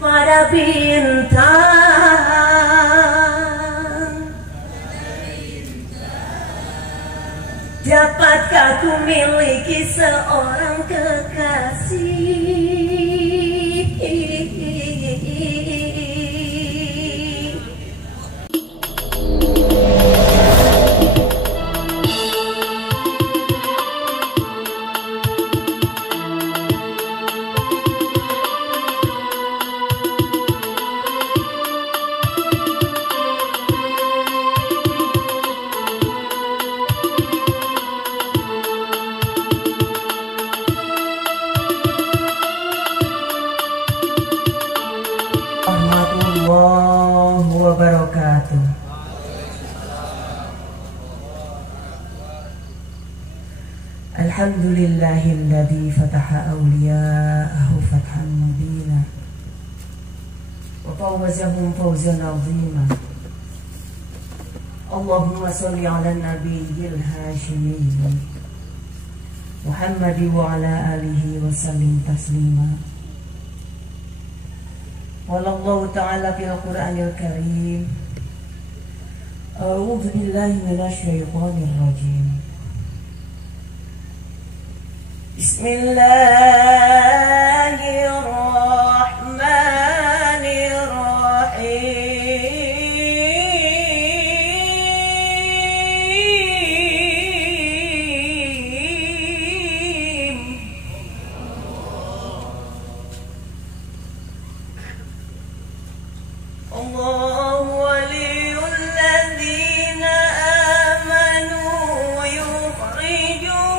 para bintang. Dapatkah ku miliki seorang kekasih? Warahmatullahi wabarakatuh. Alhamdulillahilladzi fataha awliya'ahu fathan mubina wa fawzahum fawzan 'azima. Allahumma shalli 'ala nabiyyil hashimi Muhammad wa 'ala alihi wa sallim taslima. Wallahu ta'ala fil Qur'anil Karim. A'udzu billahi minasyaitonir rajim. Allahu waliyul ladzina amanu yukhrijuhum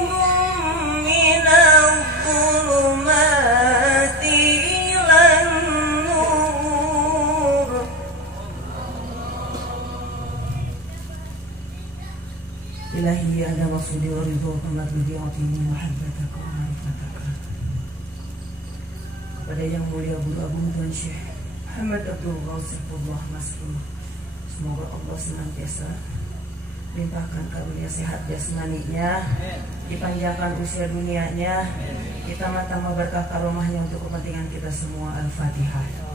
minadh dhulumati ilan nur. Ilahi ada maksudi wa ridho kama tudi'atini muhabbataka wa ma'rifataka. Kepada yang mulia Guru Agung Tuan Syekh Muhammad Abdul Ghawsifullah Masrur, semoga Allah senantiasa limpahkan karunia sehat jasmaninya, dipanjangkan usia dunianya, ditambah-tambah berkah karomahnya untuk kepentingan kita semua. Al-Fatihah.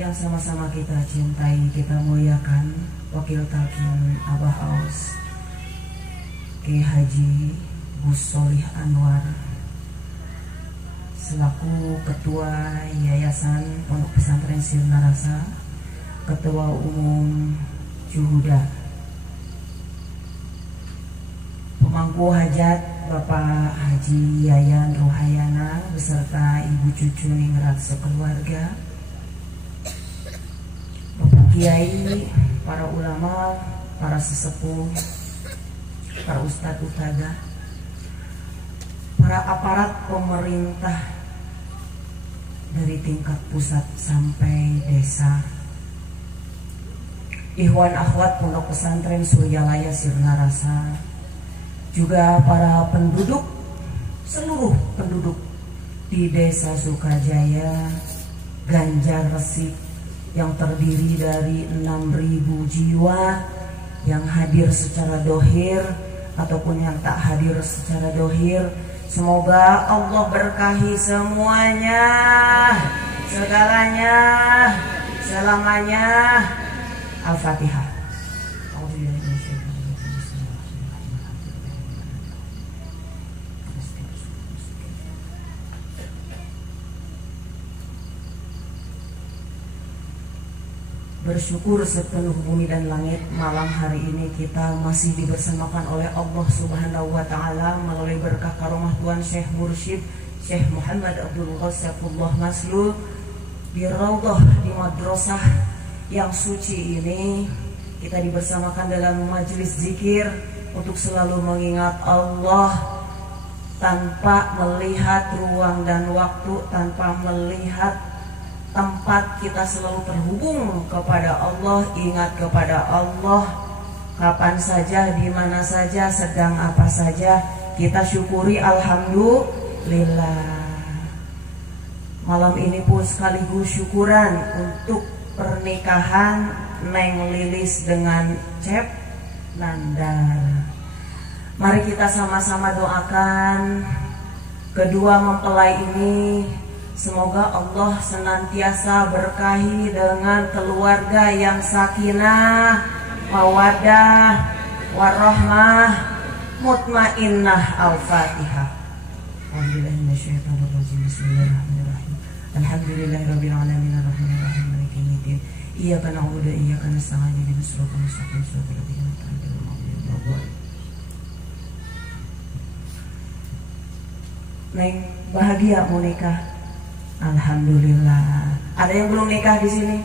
Yang sama-sama kita cintai, kita muliakan Wakil Talqin Abah Aus Kiai Haji Gus Solih Anwar selaku Ketua Yayasan Pondok Pesantren Sirna Rasa, Ketua Umum Juhuda, pemangku hajat Bapak Haji Yayan Rohayana beserta Ibu Cucu Ningrat sekeluarga, Kiai, para ulama, para sesepuh, para ustadz ustadzah, para aparat pemerintah dari tingkat pusat sampai desa, ikhwan akhwat Pondok Pesantren Suryalaya Sirna Rasa, juga para penduduk, seluruh penduduk di Desa Sukajaya, Ganjar Resik, yang terdiri dari 6.000 jiwa yang hadir secara dohir ataupun yang tak hadir secara dohir. Semoga Allah berkahi semuanya, segalanya, selamanya. Al-Fatihah. Bersyukur sepenuh bumi dan langit, malam hari ini kita masih dibersamakan oleh Allah Subhanahu wa Ta'ala melalui berkah karomah Tuan Syekh Mursyid Syekh Muhammad Abdul Ghawsifullah Masrur di Raudhah, di madrasah yang suci ini. Kita dibersamakan dalam majelis zikir untuk selalu mengingat Allah tanpa melihat ruang dan waktu, tanpa melihat tempat. Kita selalu terhubung kepada Allah, ingat kepada Allah kapan saja, di mana saja, sedang apa saja. Kita syukuri, alhamdulillah. Malam ini pun sekaligus syukuran untuk pernikahan Neng Lilis dengan Cep Nandar. Mari kita sama-sama doakan kedua mempelai ini, semoga Allah senantiasa berkahi dengan keluarga yang sakinah, mawaddah, warahmah, mutmainnah. Al-Fatihah. Bismillahirrahmanirrahim. Alhamdulillahirabbil alamin arrahmanirrahim maliki yaumiddin. Iyyaka na'budu wa iyyaka nasta'in ihdinas siratal mustaqim siratal ladzina an'amta 'alaihim. Neng bahagia mau nikah? Alhamdulillah. Ada yang belum nikah di sini?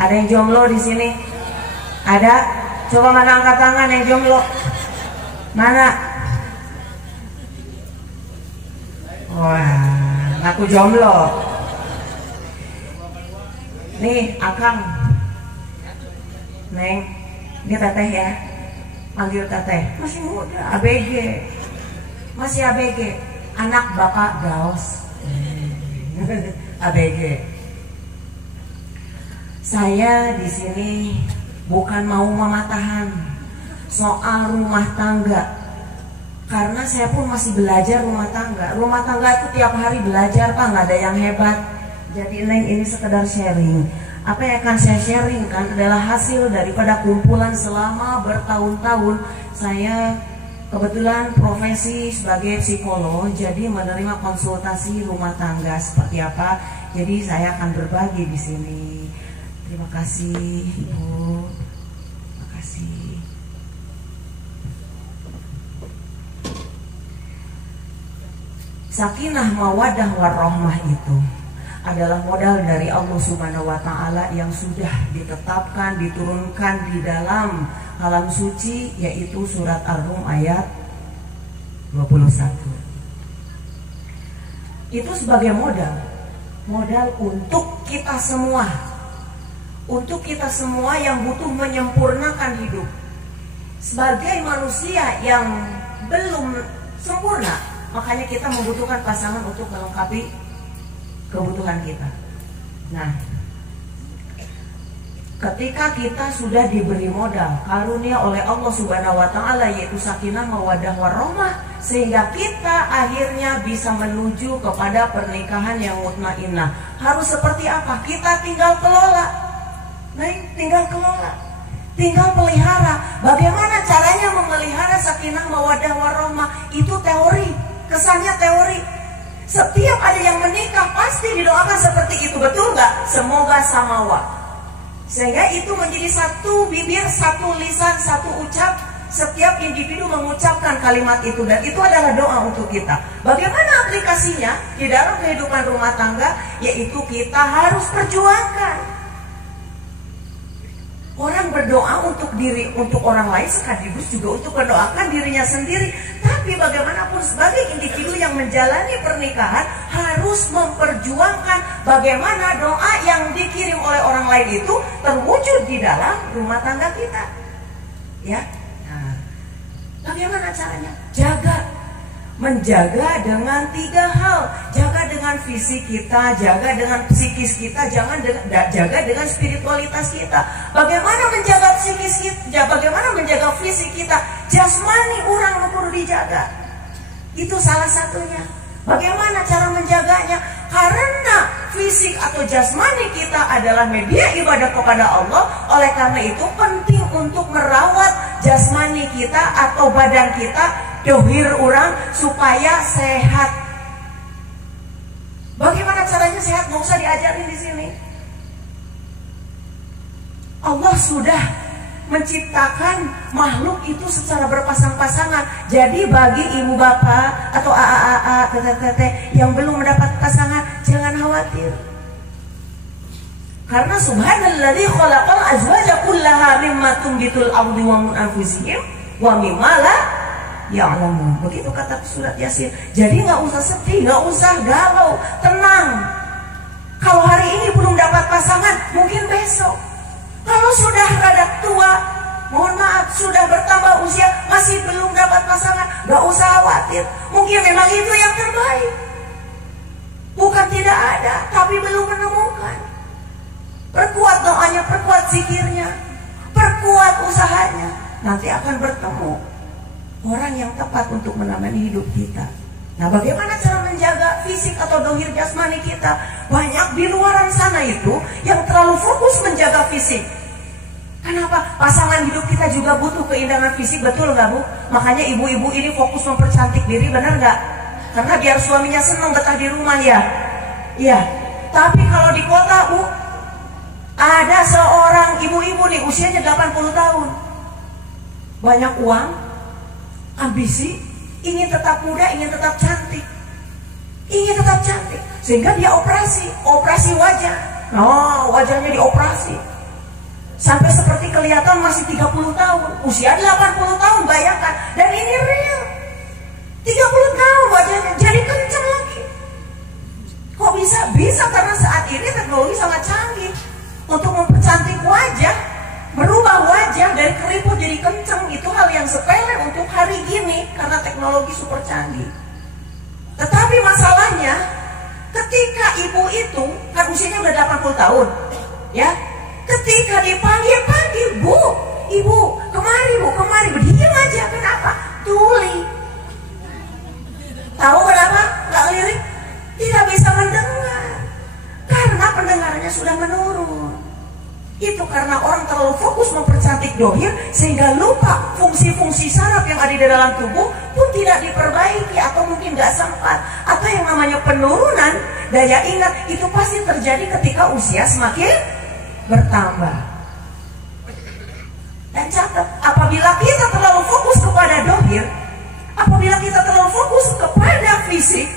Ada yang jomblo di sini? Ada? Coba mana angkat tangan yang jomblo? Mana? Wah, ngaku jomblo. Nih, Akang. Neng, ini teteh ya. Panggil teteh. Masih muda, ABG. Masih ABG. Anak bapak Gaos. ABG. Saya di sini bukan mau mematahan soal rumah tangga, karena saya pun masih belajar rumah tangga. Rumah tangga itu tiap hari belajar, Pak, nggak ada yang hebat. Jadi Neng ini sekedar sharing. Apa yang akan saya sharingkan adalah hasil daripada kumpulan selama bertahun-tahun. Saya kebetulan profesi sebagai psikolog, jadi menerima konsultasi rumah tangga seperti apa. Jadi saya akan berbagi di sini. Terima kasih, Ibu. Terima kasih. Sakinah, mawaddah, warahmah itu adalah modal dari Allah Subhanahu wa Ta'ala yang sudah ditetapkan, diturunkan di dalam kalam suci, yaitu surat Ar-Rum ayat 21. Itu sebagai modal untuk kita semua, yang butuh menyempurnakan hidup sebagai manusia yang belum sempurna. Makanya kita membutuhkan pasangan untuk melengkapi kebutuhan kita. Nah, ketika kita sudah diberi modal karunia oleh Allah Subhanahu wa Ta'ala, yaitu sakinah, mawaddah, warahmah, sehingga kita akhirnya bisa menuju kepada pernikahan yang mutmainnah. Harus seperti apa? Kita tinggal kelola. Tinggal pelihara. Bagaimana caranya memelihara sakinah, mawaddah, warahmah? Itu teori. Kesannya teori. Setiap ada yang menikah pasti didoakan seperti itu, betul nggak? Semoga samawa. Sehingga itu menjadi satu bibir, satu lisan, satu ucap. Setiap individu mengucapkan kalimat itu, dan itu adalah doa untuk kita. Bagaimana aplikasinya di dalam kehidupan rumah tangga? Yaitu kita harus perjuangkan. Orang berdoa untuk diri, untuk orang lain, sekaligus juga untuk mendoakan dirinya sendiri. Tapi bagaimanapun sebagai individu yang menjalani pernikahan harus memperjuangkan bagaimana doa yang dikirim oleh orang lain itu terwujud di dalam rumah tangga kita. Ya, nah, bagaimana caranya? Menjaga dengan 3 hal. Jaga dengan fisik kita, jaga dengan psikis kita, jaga dengan spiritualitas kita. Bagaimana menjaga psikis kita? Bagaimana menjaga fisik kita? Jasmani orang perlu dijaga. Itu salah satunya. Bagaimana cara menjaganya? Karena fisik atau jasmani kita adalah media ibadah kepada Allah. Oleh karena itu penting untuk merawat jasmani kita atau badan kita, dohir orang, supaya sehat. Bagaimana caranya sehat? Nggak usah diajarin di sini. Allah sudah menciptakan makhluk itu secara berpasang-pasangan. Jadi bagi ibu bapak atau tete-tete yang belum mendapat pasangan, jangan khawatir. Karena subhanalladzi khalaqal azwaja kullaha mimma tunbitul ardu wa min anfusihim wa mimma la ya'lamun. Begitu kata surat Yasin. Jadi nggak usah sedih, nggak usah galau, tenang. Kalau hari ini belum dapat pasangan, mungkin besok. Kalau sudah rada tua, mohon maaf, sudah bertambah usia, masih belum dapat pasangan, nggak usah khawatir. Mungkin memang itu yang terbaik. Bukan tidak ada, tapi belum menemukan. perkuat doanya, perkuat zikirnya, perkuat usahanya. Nanti akan bertemu orang yang tepat untuk menemani hidup kita. Nah, bagaimana cara menjaga fisik atau dohir jasmani kita? Banyak di luaran sana itu yang terlalu fokus menjaga fisik. Kenapa? Pasangan hidup kita juga butuh keindahan fisik, betul nggak Bu? Makanya ibu-ibu ini fokus mempercantik diri, benar nggak? Karena biar suaminya senang betah di rumah ya. Iya. Tapi kalau di kota Bu, ada seorang ibu-ibu nih usianya 80 tahun. Banyak uang, ambisi, ingin tetap muda, ingin tetap cantik. Ingin tetap cantik. Sehingga dia operasi wajah. Oh, wajahnya dioperasi. Sampai seperti kelihatan masih 30 tahun. Usia 80 tahun, bayangkan. Dan ini real. 30 tahun wajahnya jadi kencang lagi. Kok bisa? Bisa karena saat ini teknologi sangat canggih untuk mempercantik wajah, merubah wajah dari keriput jadi kencang. Itu hal yang sepele untuk hari ini karena teknologi super canggih. Tetapi masalahnya ketika ibu itu kan usianya udah 80 tahun, ya. Ketika dipanggil, Bu, Ibu, kemari Bu, kemari. Diam aja, kenapa? Tuli. Tahu kenapa? Nggak lirik? Tidak bisa mendengar. Karena pendengarannya sudah menurun. Itu karena orang terlalu fokus mempercantik dohir sehingga lupa fungsi-fungsi saraf yang ada di dalam tubuh pun tidak diperbaiki atau mungkin nggak sempat. Atau yang namanya penurunan daya ingat itu pasti terjadi ketika usia semakin bertambah. Dan catat, apabila kita terlalu fokus kepada dohir, apabila kita terlalu fokus kepada fisik,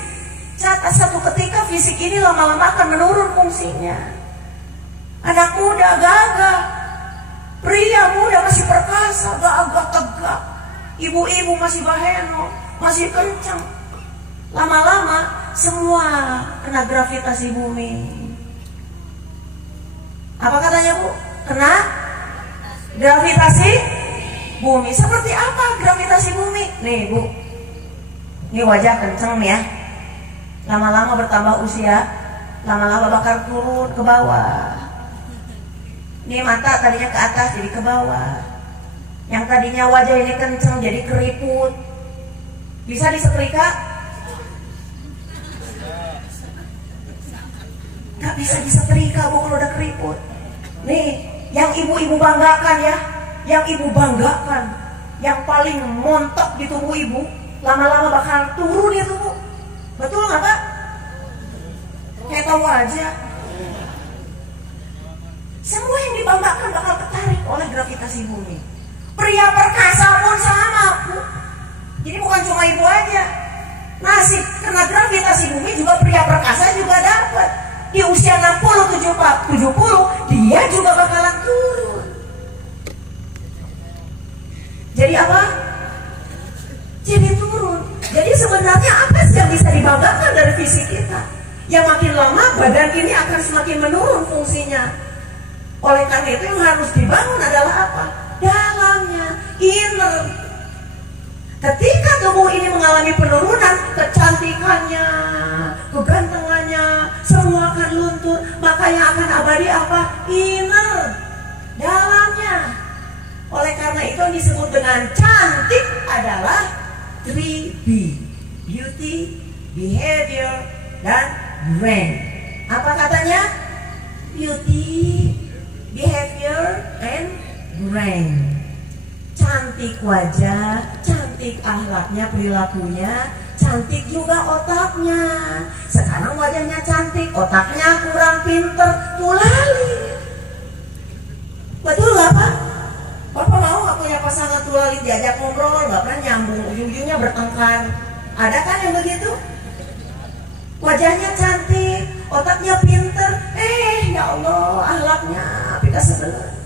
catat satu ketika fisik ini lama-lama akan menurun fungsinya. Anak muda gagah, pria muda masih perkasa, gagah tegak, ibu-ibu masih baheno, masih kencang. Lama-lama semua kena gravitasi bumi. Apa katanya Bu? Kena gravitasi bumi. Seperti apa gravitasi bumi? Nih Bu, ini wajah kenceng nih ya. Lama-lama bertambah usia, lama-lama bakal turun ke bawah. Ini mata tadinya ke atas jadi ke bawah. Yang tadinya wajah ini kenceng jadi keriput. Bisa disetrika? Gak bisa disetrika Bu kalau udah keriput. Nih, yang ibu-ibu banggakan ya, yang ibu banggakan, yang paling montok di tubuh ibu, lama-lama bakal turun itu Bu. Betul nggak Pak? Kayak tahu aja. Semua yang dibanggakan bakal ketarik oleh gravitasi bumi. Pria perkasa pun sama Bu. Jadi bukan cuma ibu aja. Nasib kena gravitasi bumi juga pria perkasa juga dapat. Di usia 60, 70, dia juga bakalan turun. Jadi apa? Jadi turun. Jadi sebenarnya apa sih yang bisa dibanggakan dari fisik kita? Yang makin lama badan ini akan semakin menurun fungsinya. Oleh karena itu yang harus dibangun adalah apa? Dalamnya, inner. Ketika tubuh ini mengalami penurunan, kecantikannya, kegantengannya, semua akan luntur. Maka yang akan abadi apa? Inner, dalamnya. Oleh karena itu yang disebut dengan cantik adalah 3B. Beauty, behavior, dan brain. Apa katanya? Beauty, behavior, and brain. Cantik wajah, cantik akhlaknya, perilakunya, cantik juga otaknya. Sekarang wajahnya cantik, otaknya kurang pinter, tulali. Betul gak Pak? Bapak mau gak punya pasangan tulali, diajak ngobrol, gak pernah nyambung, ujung-ujungnya bertengkar. Ada kan yang begitu? Wajahnya cantik, otaknya pinter, ya Allah, akhlaknya pika sebelah.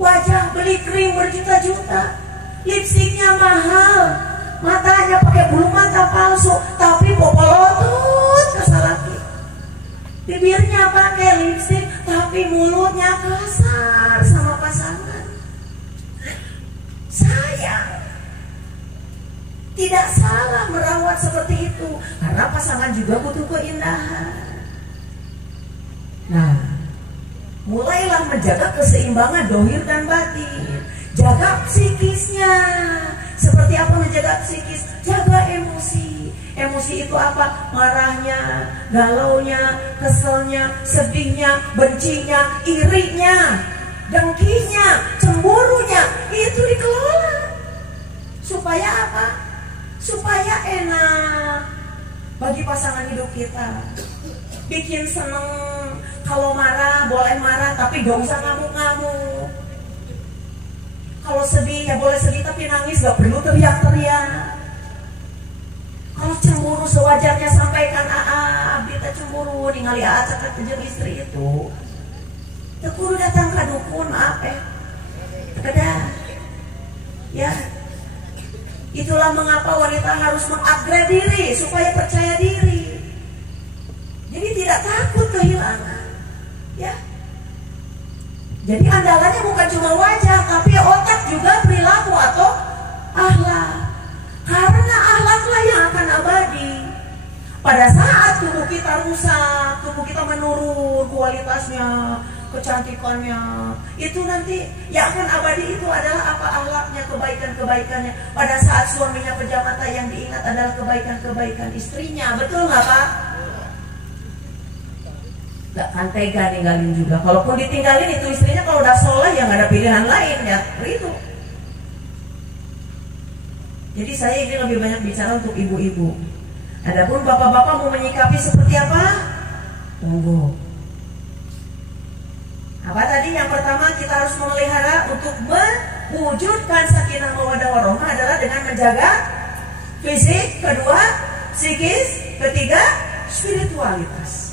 Wajah beli krim berjuta-juta, lipstiknya mahal, matanya pakai bulu mata palsu, tapi popolotut kesalaki. Bibirnya pakai lipstik, tapi mulutnya kasar sama pasangan. Sayang, tidak salah merawat seperti itu, karena pasangan juga butuh keindahan. Nah, mulailah menjaga keseimbangan dohir dan batin. Jaga psikisnya. Seperti apa menjaga psikis? Jaga emosi. Emosi itu apa? Marahnya, galaunya, keselnya, sedihnya, bencinya, irinya, dengkinya, cemburunya. Itu dikelola. Supaya apa? Supaya enak bagi pasangan hidup kita. Bikin seneng. Kalau marah boleh marah, tapi gak usah ngamuk-ngamuk. Kalau sedih ya boleh sedih, tapi nangis gak perlu teriak-teriak. Kalau cemburu sewajarnya sampaikan, abdi teh cemburu ningali acak jeung istri itu. Teu kudu datang ka dukun kedah. Ya. Itulah mengapa wanita harus mengupgrade diri supaya percaya diri. Jadi tidak takut kehilangan. Ya. Jadi andalannya bukan cuma wajah, tapi otak juga, perilaku atau akhlak. Karena akhlaklah yang akan abadi. Pada saat tubuh kita rusak, tubuh kita menurun kualitasnya, kecantikannya, itu nanti yang akan abadi itu adalah apa? Akhlaknya, kebaikan-kebaikannya. Pada saat suaminya pejamata, yang diingat adalah kebaikan-kebaikan istrinya. Betul nggak Pak? Gak kan tega ninggalin juga. Kalaupun ditinggalin itu istrinya, kalau udah soleh ya nggak ada pilihan lain ya itu. Jadi saya ini lebih banyak bicara untuk ibu-ibu. Adapun bapak-bapak mau menyikapi seperti apa? Tunggu. Apa tadi? Yang pertama kita harus memelihara untuk mewujudkan sakinah mawaddah warahmah adalah dengan menjaga fisik, kedua psikis, ketiga spiritualitas.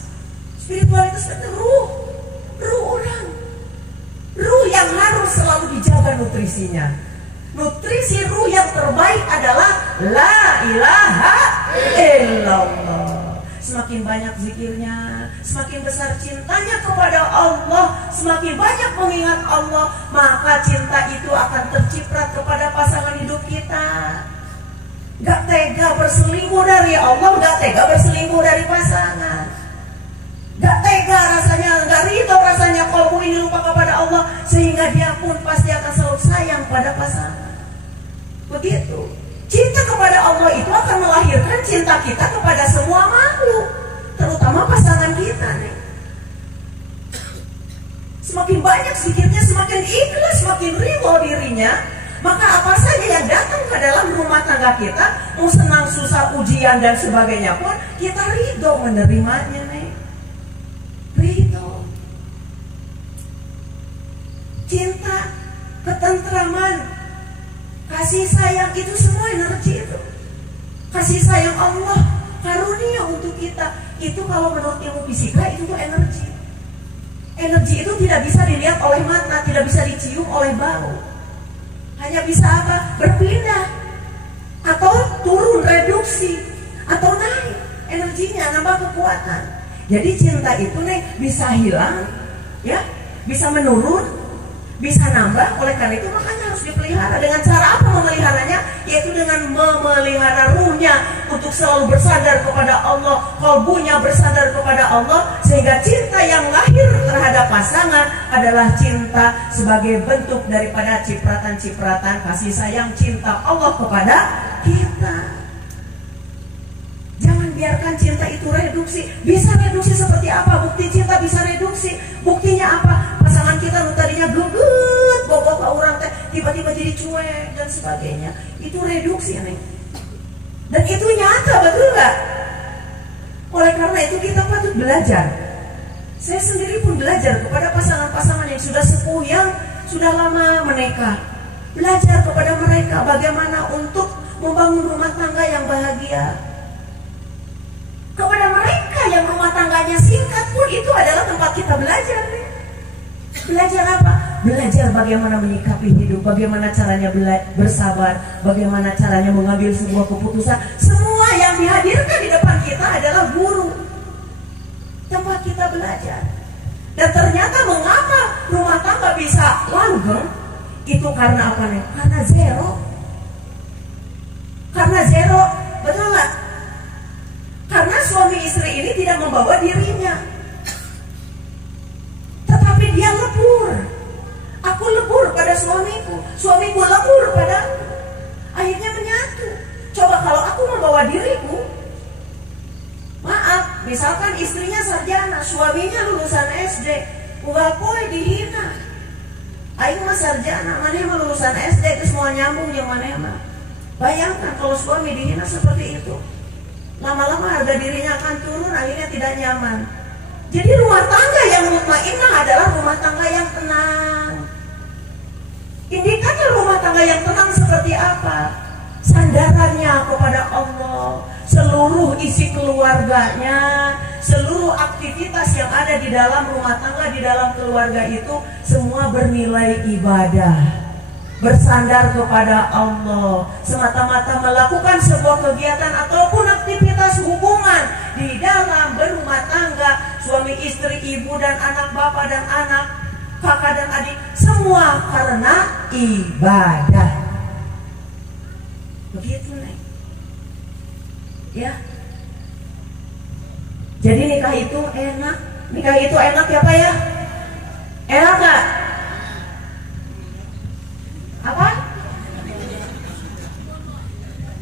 Spiritualitas itu ruh orang. Ruh yang harus selalu dijaga nutrisinya. Nutrisi ruh yang terbaik adalah la ilaha illallah. Semakin banyak zikirnya, semakin besar cintanya kepada Allah, semakin banyak mengingat Allah, maka cinta itu akan terciprat kepada pasangan hidup kita. Gak tega berselingkuh dari Allah, gak tega berselingkuh dari pasangan. Gak tega rasanya, gak ridho rasanya kalau ini lupa kepada Allah, sehingga dia pun pasti akan selalu sayang pada pasangan. Begitu. Cinta kepada Allah itu akan melahirkan cinta kita kepada semua makhluk, terutama pasangan kita nih. Semakin banyak zikirnya, semakin ikhlas, semakin ridho dirinya, maka apa saja yang datang ke dalam rumah tangga kita, mau senang susah ujian dan sebagainya pun, kita ridho menerimanya nih. Ridho. Cinta, ketentraman, kasih sayang itu semua energi itu. Kasih sayang Allah karunia untuk kita. Itu kalau menurut ilmu fisika itu tuh energi. Energi itu tidak bisa dilihat oleh mata, tidak bisa dicium oleh bau. Hanya bisa apa? Berpindah atau turun, reduksi atau naik energinya, nambah kekuatan. Jadi cinta itu nih bisa hilang, ya, bisa menurun, bisa nambah. Oleh karena itu makanya harus dipelihara. Dengan cara apa memeliharanya? Yaitu dengan memelihara ruhnya untuk selalu bersandar kepada Allah, kalbunya bersandar kepada Allah, sehingga cinta yang lahir terhadap pasangan adalah cinta sebagai bentuk daripada cipratan-cipratan kasih sayang cinta Allah kepada kita. Jangan biarkan cinta itu reduksi. Bisa reduksi seperti apa? Bukti cinta bisa reduksi. Buktinya apa? Pasangan kita tadinya geget, bobok ke orang teh, tiba-tiba jadi cuek dan sebagainya. Itu reduksi nih. Dan itu nyata, betul nggak? Oleh karena itu kita patut belajar. Saya sendiri pun belajar kepada pasangan-pasangan yang sudah sepuh, yang sudah lama menikah. Belajar kepada mereka bagaimana untuk membangun rumah tangga yang bahagia. Kepada mereka yang rumah tangganya singkat pun itu adalah tempat kita belajar. Belajar apa? Belajar bagaimana menyikapi hidup, bagaimana caranya bersabar, bagaimana caranya mengambil sebuah keputusan. Semua yang dihadirkan di depan kita adalah guru, tempat kita belajar. Dan ternyata mengapa rumah tangga bisa langgeng? Itu karena apa nih? Karena zero. Karena zero, betul nggak? Karena suami istri ini tidak membawa dirinya, tetapi dia Aing mah sarjana, maneh mah lulusan SD, terus mau nyambung yang maneh mah. Bayangkan kalau suami dihina seperti itu, lama-lama harga dirinya akan turun, akhirnya tidak nyaman. Jadi rumah tangga yang mutmainnah adalah rumah tangga yang tenang. Indikator rumah tangga yang tenang seperti apa? Sandarannya kepada Allah. Seluruh isi keluarganya, seluruh aktivitas yang ada di dalam rumah tangga, di dalam keluarga itu semua bernilai ibadah, bersandar kepada Allah, semata-mata melakukan sebuah kegiatan ataupun aktivitas hubungan di dalam berumah tangga, suami istri, ibu dan anak, bapak dan anak, kakak dan adik, semua karena ibadah. Begitu nih. Ya. Jadi nikah itu enak. Nikah itu enak ya Pak ya? Enak gak? Apa?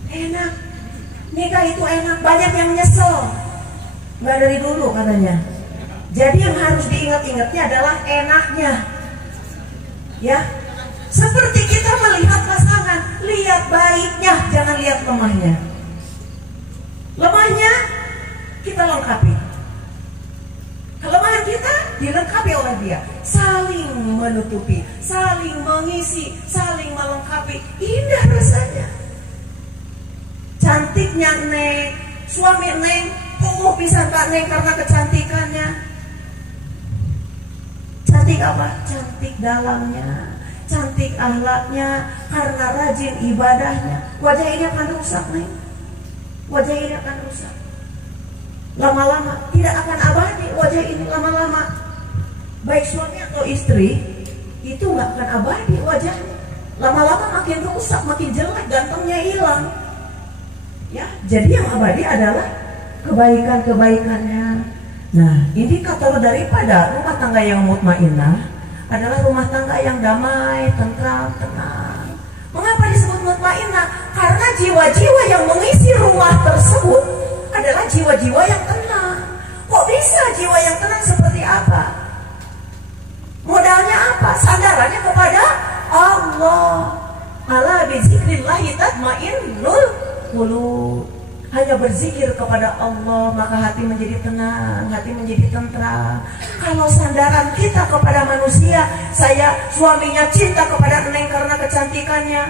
Enak. Nikah itu enak. Banyak yang nyesel. Gak dari dulu katanya. Jadi yang harus diingat-ingatnya adalah enaknya. Ya. Seperti kita melihat pasangan, lihat baiknya, jangan lihat lemahnya. Lemahnya kita lengkapi. Kelemahan kita dilengkapi oleh dia. Saling menutupi, saling mengisi, saling melengkapi. Indah rasanya. Cantiknya Neng, suami Neng, pisan Kak Neng karena kecantikannya. Cantik apa? Cantik dalamnya, cantik akhlaknya, karena rajin ibadahnya. Wajah ini akan rusak Neng. Wajah ini akan rusak. Lama-lama tidak akan abadi wajah ini lama-lama. Baik suami atau istri itu nggak akan abadi wajahnya. Lama-lama makin rusak, makin jelek, gantengnya hilang. Ya, jadi yang abadi adalah kebaikan-kebaikannya. Nah, indikator daripada rumah tangga yang mutmainnah adalah rumah tangga yang damai, tentram, tenang. Mengapa disebut mutmainnah? Karena jiwa-jiwa yang mengisi rumah tersebut adalah jiwa-jiwa yang tenang. Kok bisa jiwa yang tenang seperti apa? Modalnya apa? Sandarannya kepada Allah. Ala bizikrillahi tatmainnul qulub. Hanya berzikir kepada Allah maka hati menjadi tenang, hati menjadi tentram. Kalau sandaran kita kepada manusia, saya suaminya cinta kepada Neng karena kecantikannya,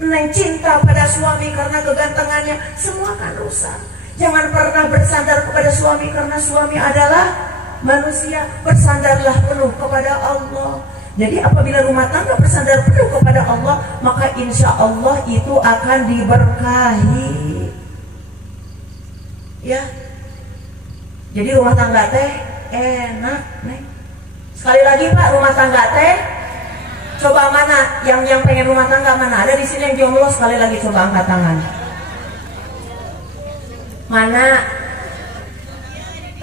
Neng cinta pada suami karena kegantengannya, semua akan rusak. Jangan pernah bersandar kepada suami karena suami adalah manusia. Bersandarlah penuh kepada Allah. Jadi apabila rumah tangga bersandar penuh kepada Allah, maka insya Allah itu akan diberkahi. Ya. Jadi rumah tangga teh enak, Neng. Sekali lagi Pak, rumah tangga teh coba mana yang pengen rumah tangga mana? Ada di sini yang jomblo, sekali lagi coba angkat tangan. Mana?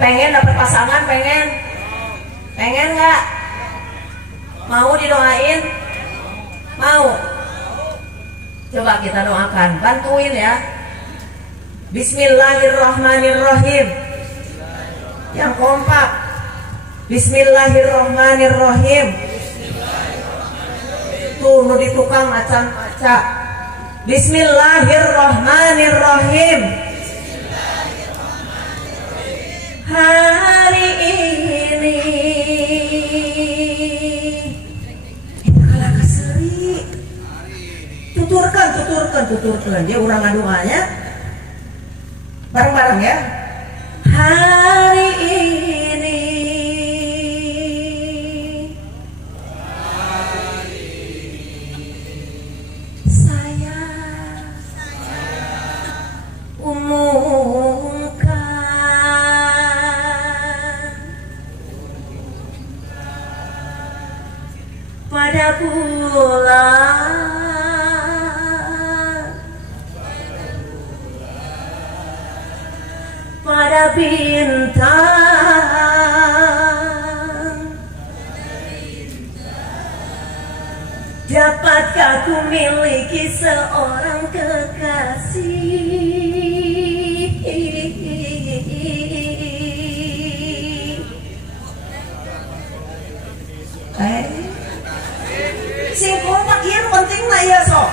Pengen dapat pasangan, pengen? Pengen nggak? Mau didoain? Mau? Coba kita doakan, bantuin ya. Bismillahirrahmanirrahim. Yang kompak. Bismillahirrahmanirrahim. Tuh nu di tukang acan maca. Bismillahirrahmanirrahim. Hari ini kita kalah keseri. Tuturkan. Dia urang aduanya. Bareng-bareng ya. Hari ini saya umumkan pada bulan pada bintang, dapatkah ku miliki seorang kekasih? Sing kompak ieu penting lah ya sok.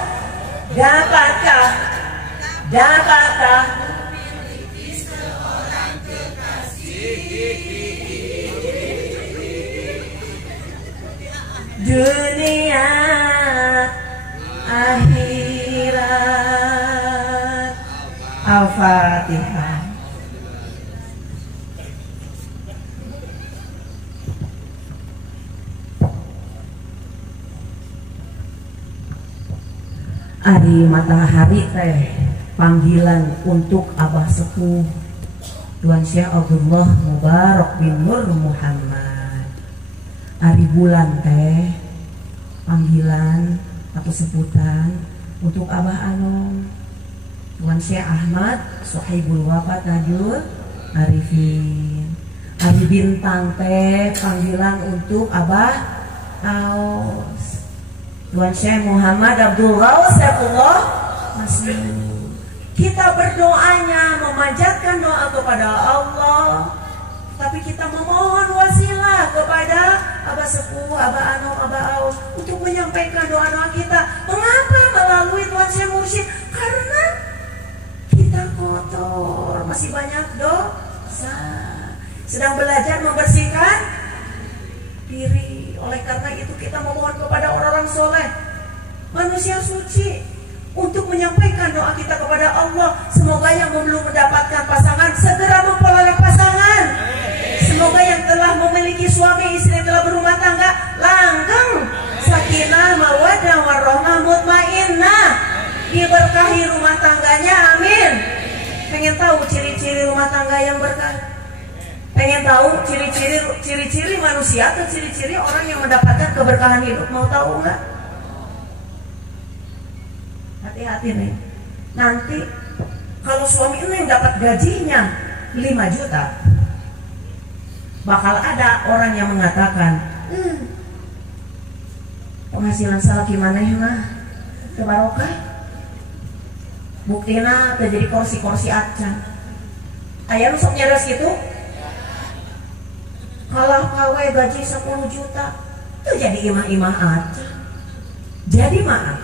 Dapatkah dunia akhirat. Al-Fatihah. Ari matahari teh panggilan untuk Abah Sepuh Tuan Syekh Abdullah Mubarak bin Nur Muhammad. Ari bulan teh panggilan atau sebutan untuk Abah Anom Tuan Syekh Ahmad Sohibul Wafat Najul Arifin. Ari bintang teh panggilan untuk Abah Aus Tuan Syekh Muhammad Abdul Ghaus Saifullah Masih. Kita berdoanya memanjatkan doa kepada Allah, tapi kita memohon wasilah kepada Abah Sepuh, Abah Anom, Abah Aus untuk menyampaikan doa-doa kita. Mengapa melalui Tuan Syekh Mursyid? Karena kita kotor, masih banyak dosa, sedang belajar membersihkan diri. Oleh karena itu kita memohon kepada orang-orang soleh, manusia suci, untuk menyampaikan doa kita kepada Allah. Semoga yang belum mendapatkan pasangan segera memperoleh pasangan. Semoga yang telah memiliki suami istri telah berumah tangga langgeng, sakinah, mawaddah, warahmah, mutmainnah, diberkahi rumah tangganya, amin. Pengen tahu ciri-ciri rumah tangga yang berkah? Pengen tahu ciri-ciri manusia atau ciri-ciri orang yang mendapatkan keberkahan hidup? Mau tahu nggak? Hati-hati nih. Nanti kalau suami ini yang dapat gajinya 5 juta, bakal ada orang yang mengatakan, penghasilan salaki maneh mah teu barokah. Buktina terjadi kursi-kursi acan. Aya nu sok nyeres gitu. Kalau kawe gaji 10 juta, itu jadi imah-imah aja. Jadi maaf,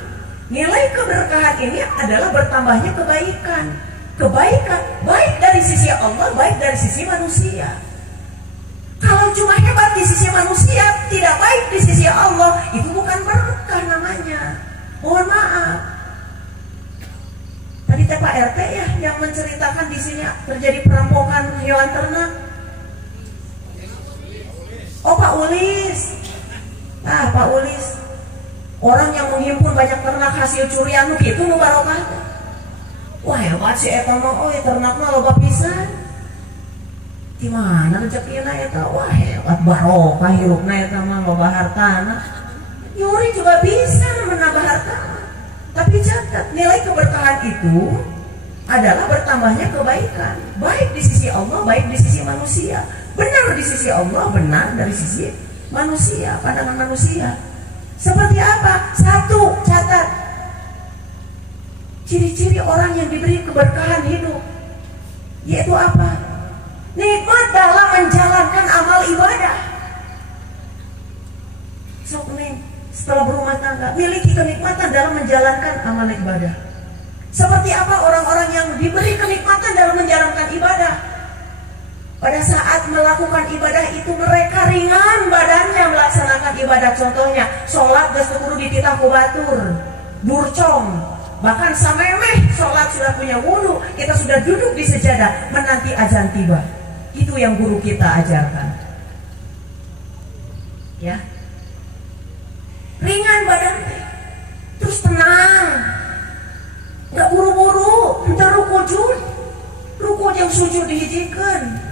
nilai keberkahan ini adalah bertambahnya kebaikan. Kebaikan baik dari sisi Allah, baik dari sisi manusia. Kalau cuma hebat di sisi manusia, tidak baik di sisi Allah, itu bukan berkah namanya. Mohon maaf. Tadi Pak RT ya yang menceritakan di sini terjadi perampokan hewan ternak. Oh Pak Ulis. Nah Pak Ulis, orang yang menghimpun banyak ternak hasil curian gitu nu barokah. Wah hebat si eta mah, oh ternakna loba pisan. Di mana rezekina eta? Wah hebat barokah hirupna eta mah loba hartana. Nyuri juga bisa menambah harta. Tapi catat, nilai keberkahan itu adalah bertambahnya kebaikan, baik di sisi Allah, baik di sisi manusia. Benar di sisi Allah, benar dari sisi manusia, pandangan manusia. Seperti apa? Satu, catat. Ciri-ciri orang yang diberi keberkahan hidup, yaitu apa? Nikmat dalam menjalankan amal ibadah. Sok nih, setelah berumah tangga, miliki kenikmatan dalam menjalankan amal ibadah. Seperti apa orang-orang yang diberi kenikmatan dalam menjalankan ibadah? Pada saat melakukan ibadah itu mereka ringan badannya melaksanakan ibadah. Contohnya, sholat geus kudu dititah ku batur, burcong, bahkan samemeh sholat sudah punya wudu, kita sudah duduk di sejadah menanti azan tiba. Itu yang guru kita ajarkan. Ya, ringan badan, terus tenang, nggak buru-buru, bentar ruku yang sujud dihijikan.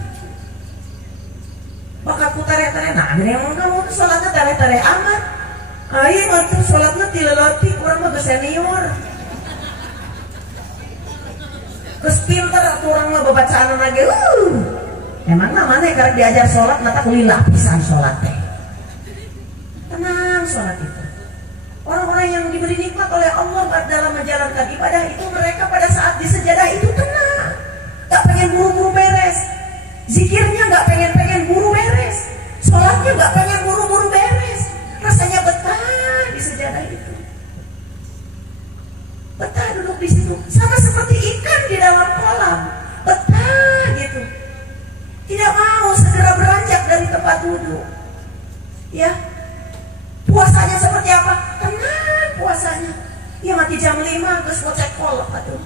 Maka ku tare-tare, nah ada yang kamu sholatnya tare-tare amat. Ayo matu sholatnya tileloti, kurang mah senior. Terus pinter atau orang mah babacaan lagi. Emang namanya karena diajar sholat, nata kulilah pisan sholat teh. Tenang sholat itu. Orang-orang yang diberi nikmat oleh Allah dalam menjalankan ibadah itu, mereka pada saat di sejadah itu tenang, gak pengen buru-buru beres. Zikirnya gak pengen buru beres, sholatnya gak pengen buru-buru beres, rasanya betah di sejadah. sajadah itu. Betah duduk di situ, sama seperti ikan di dalam kolam. Betah gitu. Tidak mau segera beranjak dari tempat duduk. Ya. Puasanya seperti apa? Tenang puasanya. Ya mati jam 5 geus ngocek kolak atuh.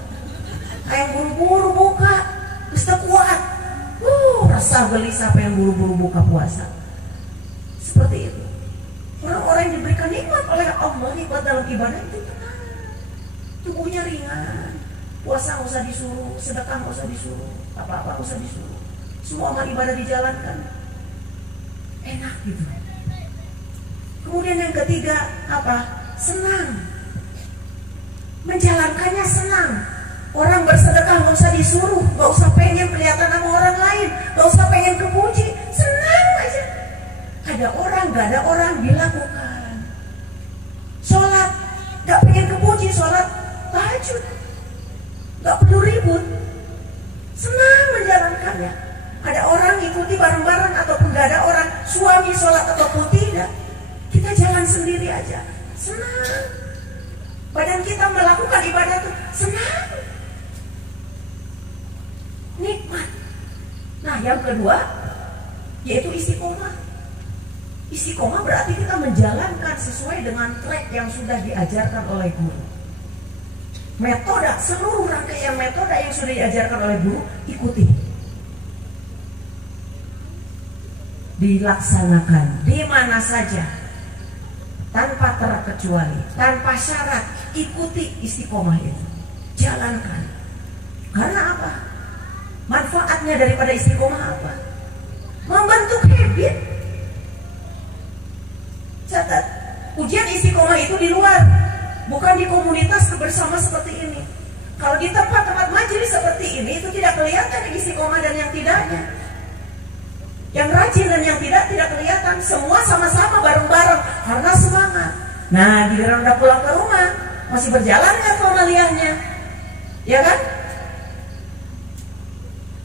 Hayang buru-buru buka, geus teu kuat. Rasa gelisah pengen buru-buru buka puasa. Seperti itu. Orang-orang yang diberikan nikmat oleh Allah, nikmat dalam ibadah itu tenang. Tubuhnya ringan. Puasa nggak usah disuruh, sedekah nggak usah disuruh, apa-apa nggak usah disuruh. Semua amal ibadah dijalankan. Enak gitu. Kemudian yang ketiga apa? Senang. Menjalankannya senang. Orang bersedekah nggak usah disuruh, nggak usah pengen kelihatan sama orang lain, nggak usah pengen kepuji, senang aja. Ada orang, nggak ada orang dilakukan. Sholat, nggak pengen kepuji, sholat tahajud, nggak perlu ribut, senang menjalankannya. Ada orang ikuti bareng-bareng ataupun nggak ada orang, suami sholat ataupun tidak, kita jalan sendiri aja, senang. Badan kita melakukan ibadah itu senang, nikmat. Nah yang kedua yaitu istiqomah. Istiqomah berarti kita menjalankan sesuai dengan track yang sudah diajarkan oleh guru. Metode, seluruh rangkaian metode yang sudah diajarkan oleh guru ikuti, dilaksanakan di mana saja tanpa terkecuali, tanpa syarat. Ikuti istiqomah itu, jalankan. Karena apa? Manfaatnya daripada istiqomah apa? Membentuk habit. Catat, ujian istiqomah itu di luar, bukan di komunitas bersama seperti ini. Kalau di tempat-tempat majelis seperti ini, itu tidak kelihatan istiqomah dan yang tidaknya. Yang rajin dan yang tidak kelihatan. Semua sama-sama bareng-bareng karena semangat. Nah, giliran udah pulang ke rumah, masih berjalan nggak amaliyahnya? Ya kan?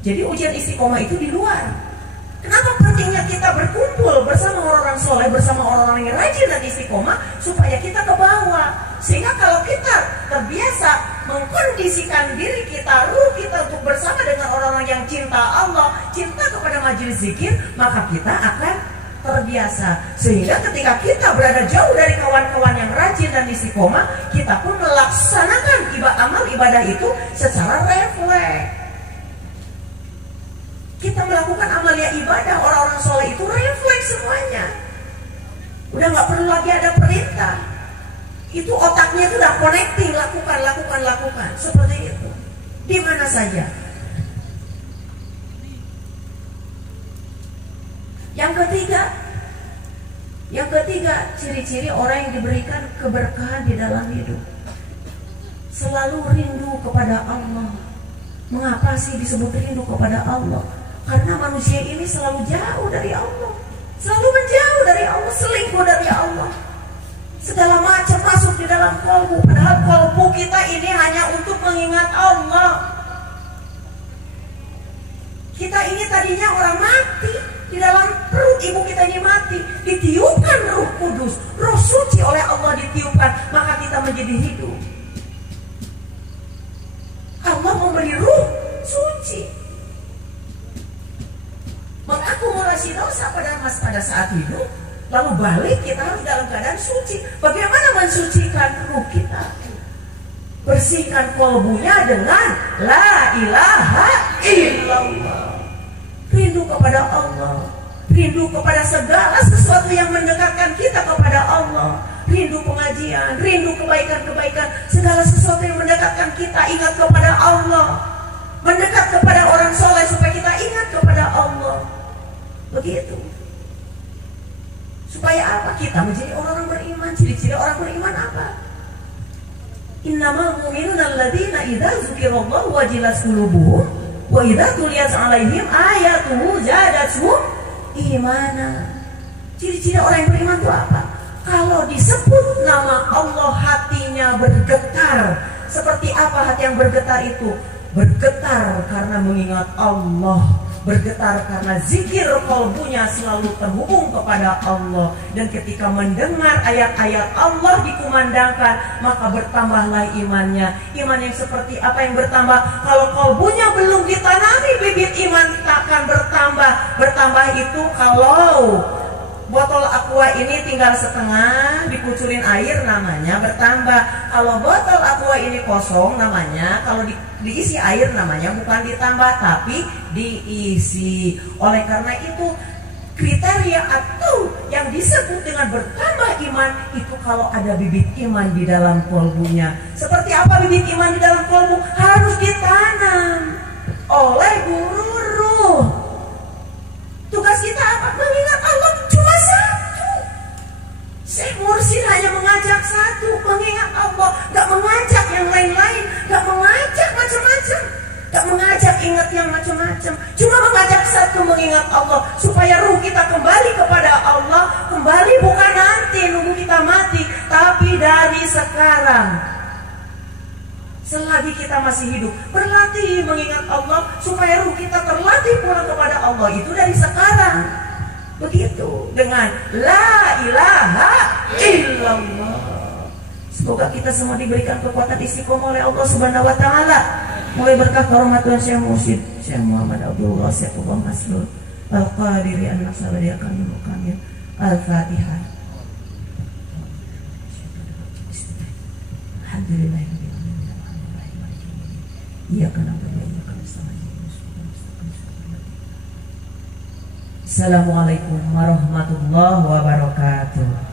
Jadi ujian istiqomah itu di luar. Kenapa pentingnya kita berkumpul bersama orang-orang soleh, bersama orang-orang yang rajin dan istiqomah, supaya kita ke bawah. Sehingga kalau kita terbiasa mengkondisikan diri kita, ruh kita untuk bersama dengan orang-orang yang cinta Allah, cinta kepada majelis zikir, maka kita akan terbiasa. Sehingga ketika kita berada jauh dari kawan-kawan yang rajin dan istiqomah, kita pun melaksanakan amal ibadah itu secara refleks. Kita melakukan amalia ibadah, orang-orang soleh itu refleks semuanya. Udah nggak perlu lagi ada perintah. Itu otaknya itu udah connecting, lakukan. Seperti itu. Di mana saja. Yang ketiga, ciri-ciri orang yang diberikan keberkahan di dalam hidup. Selalu rindu kepada Allah. Mengapa sih disebut rindu kepada Allah? Karena manusia ini selalu jauh dari Allah, selalu menjauh dari Allah, selingkuh dari Allah. Segala macam masuk di dalam kalbu, padahal kalbu kita ini hanya untuk mengingat Allah. Kita ini tadinya orang mati, di dalam perut ibu kita ini mati, ditiupkan Ruh Kudus, Roh Suci oleh Allah ditiupkan, maka kita menjadi hidup. Allah memberi Ruh Suci, mengakumulasi dosa pada saat hidup, lalu balik kita harus dalam keadaan suci. Bagaimana mensucikan ruh kita? Bersihkan kolbunya dengan la ilaha illallah. Rindu kepada Allah, rindu kepada segala sesuatu yang mendekatkan kita kepada Allah. Rindu pengajian, rindu kebaikan-kebaikan, segala sesuatu yang mendekatkan kita ingat kepada Allah. Mendekat kepada orang soleh supaya kita ingat kepada Allah. Begitu. Supaya apa? Kita menjadi orang-orang beriman. Ciri-ciri orang beriman apa? Innamal mu'minuna alladzina idza dzukirallahu wajilat qulubuhum wa idza tuliyat 'alaihim ayatuhu zadatuhum imana. Ciri-ciri orang yang beriman itu apa? Kalau disebut nama Allah hatinya bergetar. Seperti apa hati yang bergetar itu? Bergetar karena mengingat Allah, bergetar karena zikir qalbunya selalu terhubung kepada Allah. Dan ketika mendengar ayat-ayat Allah dikumandangkan, maka bertambahlah imannya. Iman yang seperti apa yang bertambah? Kalau qalbunya belum ditanami bibit iman, takkan bertambah. Bertambah itu kalau botol aqua ini tinggal setengah, dikucurin air namanya bertambah. Kalau botol aqua ini kosong namanya, kalau diisi air namanya bukan ditambah tapi diisi. Oleh karena itu kriteria atau yang disebut dengan bertambah iman itu kalau ada bibit iman di dalam kolbunya. Seperti apa bibit iman di dalam kolbu? Harus ditanam oleh guru. Tugas kita apa? Mengingat Allah cuma satu. Syekh Mursyid hanya mengajak satu, mengingat Allah, gak mengajak yang lain-lain, gak mengajak macam-macam, gak mengajak ingat yang macam-macam, cuma mengajak satu, mengingat Allah, supaya ruh kita kembali kepada Allah. Kembali bukan nanti nunggu kita mati, tapi dari sekarang. Selagi kita masih hidup, berlatih mengingat Allah supaya ruh kita terlatih pulang kepada Allah itu dari sekarang. Begitu dengan la ilaha illallah. Semoga kita semua diberikan kekuatan istiqomah oleh Allah Subhanahu wa taala. Mulai berkah karunia Tuhan Syekh Mursyid Syekh Muhammad Abdul Wasiq Maslul Al-Qadiri An-Nasabadi akan menukannya. Al-Fatihah. Alhamdulillah. Assalamualaikum warahmatullahi wabarakatuh.